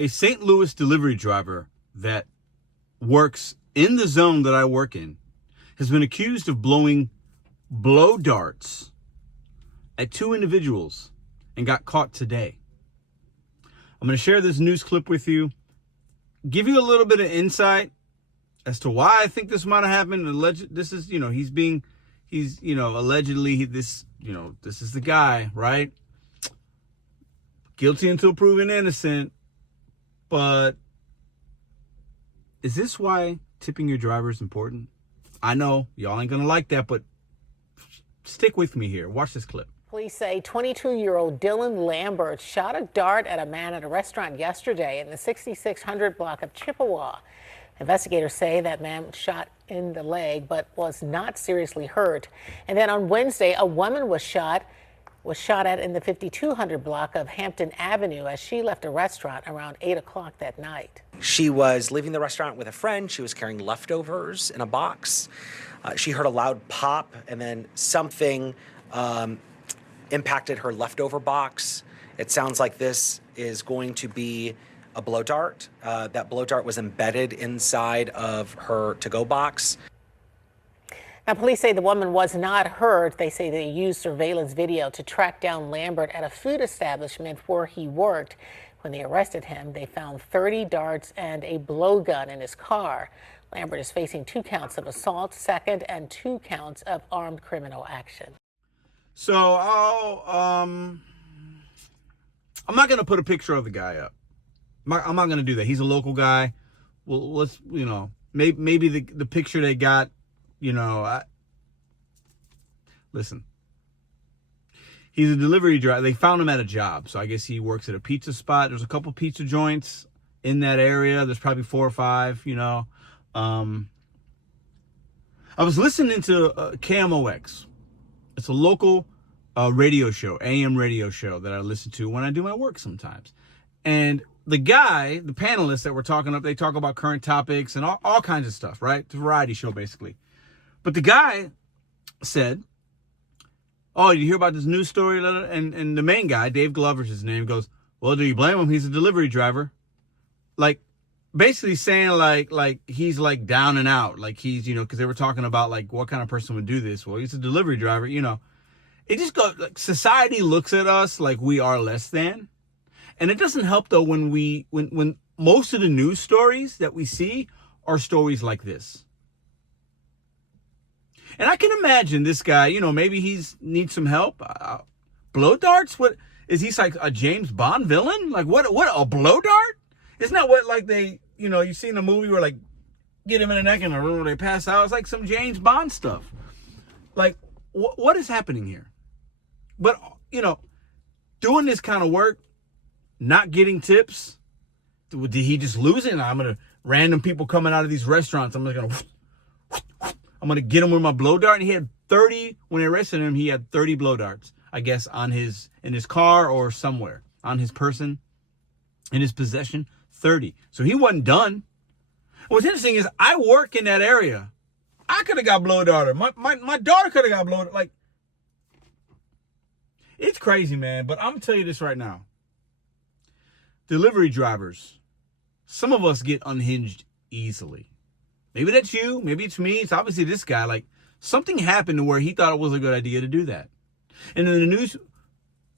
A St. Louis delivery driver that works in the zone that I work in has been accused of blowing blow darts at two individuals and got caught today. I'm going to share this news clip with you, give you a little bit of insight as to why I think this might have happened. This is, allegedly this is the guy, right? Guilty until proven innocent. But is this why tipping your driver is important? I know y'all ain't gonna like that, but stick with me here. Watch this clip. Police say 22-year-old Dylan Lambert shot a dart at a man at a restaurant yesterday in the 6600 block of Chippewa. Investigators say that man was shot in the leg but was not seriously hurt. And then on Wednesday, a woman was shot at in the 5200 block of Hampton Avenue as she left a restaurant around 8 o'clock that night. She was leaving the restaurant with a friend. She was carrying leftovers in a box. She heard a loud pop, and then something impacted her leftover box. It sounds like this is going to be a blow dart. That blow dart was embedded inside of her to-go box. Now, police say the woman was not hurt. They say they used surveillance video to track down Lambert at a food establishment where he worked. When they arrested him, they found 30 darts and a blowgun in his car. Lambert is facing 2 counts of assault, second, and 2 counts of armed criminal action. So, I'm not going to put a picture of the guy up. I'm not going to do that. He's a local guy. Well, let's, maybe the picture they got, listen. He's a delivery driver. They found him at a job. So I guess he works at a pizza spot. There's a couple pizza joints in that area. There's probably 4 or 5, I was listening to KMOX. It's a local radio show, AM radio show that I listen to when I do my work sometimes. And the guy, the panelists that we're talking up, they talk about current topics and all kinds of stuff, right? It's a variety show, basically. But the guy said, "Oh, you hear about this news story?" And the main guy, Dave Glover's his name, goes, "Well, do you blame him? He's a delivery driver." Like, basically saying like he's like down and out. Like he's, because they were talking about like what kind of person would do this. Well, he's a delivery driver, It just goes, like, society looks at us like we are less than. And it doesn't help, though, when most of the news stories that we see are stories like this. And I can imagine this guy, maybe needs some help. Blow darts? What is he, like a James Bond villain? Like what a blow dart? Isn't that what, like, they, you see in a movie where, like, get him in the neck and they pass out? It's like some James Bond stuff. Like, what is happening here? But, doing this kind of work, not getting tips, did he just lose it? Random people coming out of these restaurants, I'm going to get him with my blow dart. And he had 30, when they arrested him, he had 30 blow darts, I guess, in his car or somewhere, on his person, in his possession, 30. So he wasn't done. What's interesting is I work in that area. I could have got blow darted. My daughter could have got blow darted. Like, it's crazy, man. But I'm going to tell you this right now. Delivery drivers, some of us get unhinged easily. Maybe that's you. Maybe it's me. It's obviously this guy. Like, something happened to where he thought it was a good idea to do that. And then the news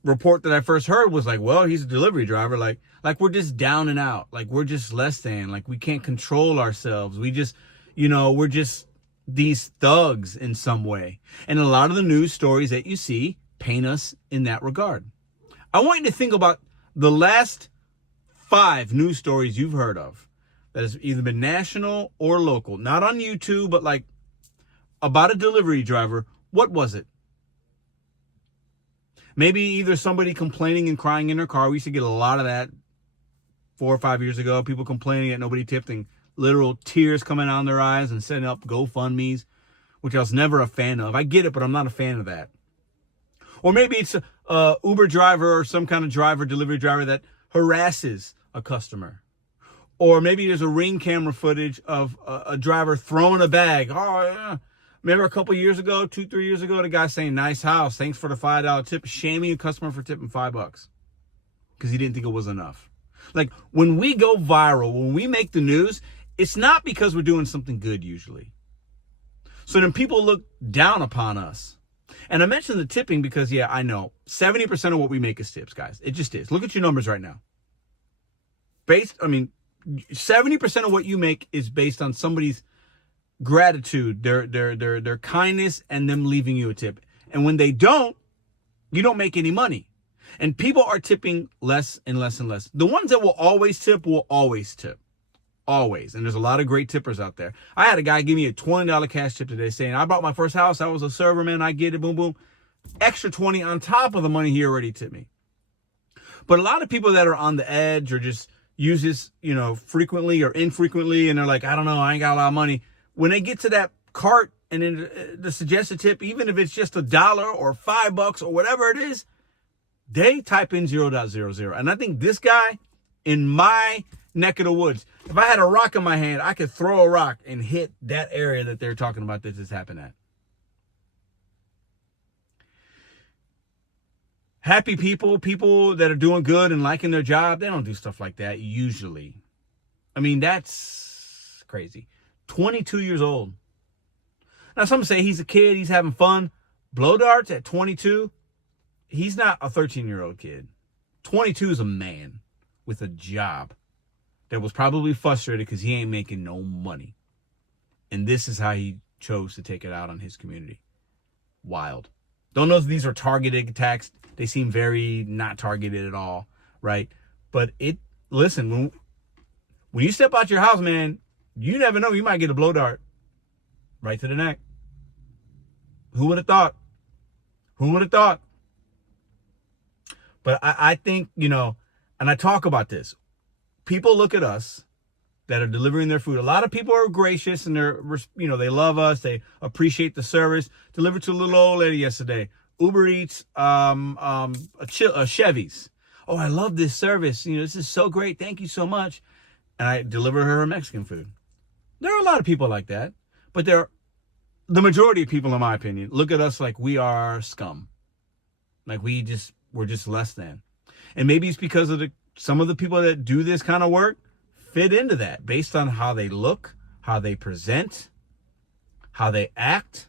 report that I first heard was like, well, he's a delivery driver. Like we're just down and out. Like, we're just less than. Like, we can't control ourselves. We just, we're just these thugs in some way. And a lot of the news stories that you see paint us in that regard. I want you to think about the last 5 news stories you've heard of that has either been national or local, not on YouTube, but like about a delivery driver. What was it? Maybe either somebody complaining and crying in their car. We used to get a lot of that 4 or 5 years ago. People complaining that nobody tipped and literal tears coming out of their eyes and setting up GoFundMes, which I was never a fan of. I get it, but I'm not a fan of that. Or maybe it's a Uber driver or some kind of delivery driver that harasses a customer. Or maybe there's a ring camera footage of a driver throwing a bag. Oh, yeah. Remember a couple years ago, 2-3 years ago, the guy saying, "Nice house, thanks for the $5 tip," shaming a customer for tipping $5 because he didn't think it was enough. Like when we go viral, when we make the news, it's not because we're doing something good usually. So then people look down upon us. And I mentioned the tipping because, yeah, I know 70% of what we make is tips, guys. It just is. Look at your numbers right now. 70% of what you make is based on somebody's gratitude, their kindness, and them leaving you a tip. And when they don't, you don't make any money. And people are tipping less and less and less. The ones that will always tip will always tip. Always. And there's a lot of great tippers out there. I had a guy give me a $20 cash tip today saying, I bought my first house. I was a server, man. I get it. Boom, boom. Extra 20 on top of the money he already tipped me. But a lot of people that are on the edge or just use this, frequently or infrequently, and they're like, I don't know, I ain't got a lot of money. When they get to that cart and then the suggested tip, even if it's just $1 or $5 or whatever it is, they type in 0.00. And I think this guy in my neck of the woods, if I had a rock in my hand, I could throw a rock and hit that area that they're talking about that this happened at. Happy people that are doing good and liking their job, they don't do stuff like that usually. I mean, that's crazy. 22 years old. Now, some say he's a kid, he's having fun. Blow darts at 22, he's not a 13-year-old kid. 22 is a man with a job that was probably frustrated because he ain't making no money. And this is how he chose to take it out on his community. Wild. Don't know if these are targeted attacks. They seem very not targeted at all, right? But listen, when you step out your house, man, you never know. You might get a blow dart right to the neck. Who would have thought? Who would have thought? But I think, and I talk about this. People look at us that are delivering their food. A lot of people are gracious and they love us. They appreciate the service. Delivered to a little old lady yesterday. Uber Eats, Chevy's. Oh, I love this service. This is so great. Thank you so much. And I delivered her Mexican food. There are a lot of people like that, but the majority of people, in my opinion, look at us like we are scum. Like we're just less than. And maybe it's because of some of the people that do this kind of work fit into that based on how they look, how they present, how they act.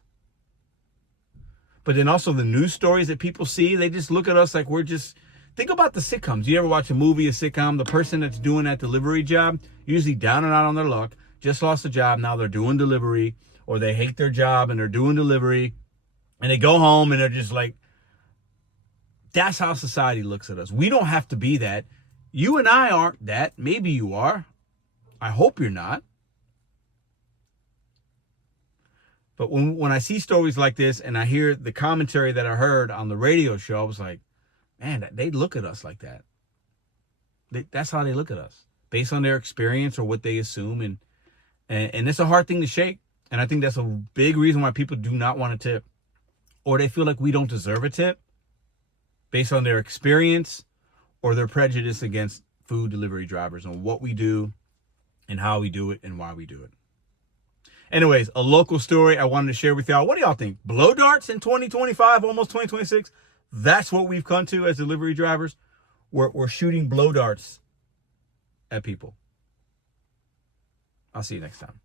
But then also the news stories that people see, they just look at us like we're just... Think about the sitcoms. You ever watch a movie, a sitcom? The person that's doing that delivery job, usually down and out on their luck, just lost a job, now they're doing delivery, or they hate their job and they're doing delivery, and they go home and they're just like... That's how society looks at us. We don't have to be that. You and I aren't that. Maybe you are. I hope you're not. But when I see stories like this and I hear the commentary that I heard on the radio show, I was like, man, they look at us like that. That's how they look at us, based on their experience or what they assume. And it's a hard thing to shake. And I think that's a big reason why people do not want to tip, or they feel like we don't deserve a tip based on their experience or their prejudice against food delivery drivers and what we do and how we do it and why we do it. Anyways, a local story I wanted to share with y'all. What do y'all think? Blow darts in 2025, almost 2026? That's what we've come to as delivery drivers. We're shooting blow darts at people. I'll see you next time.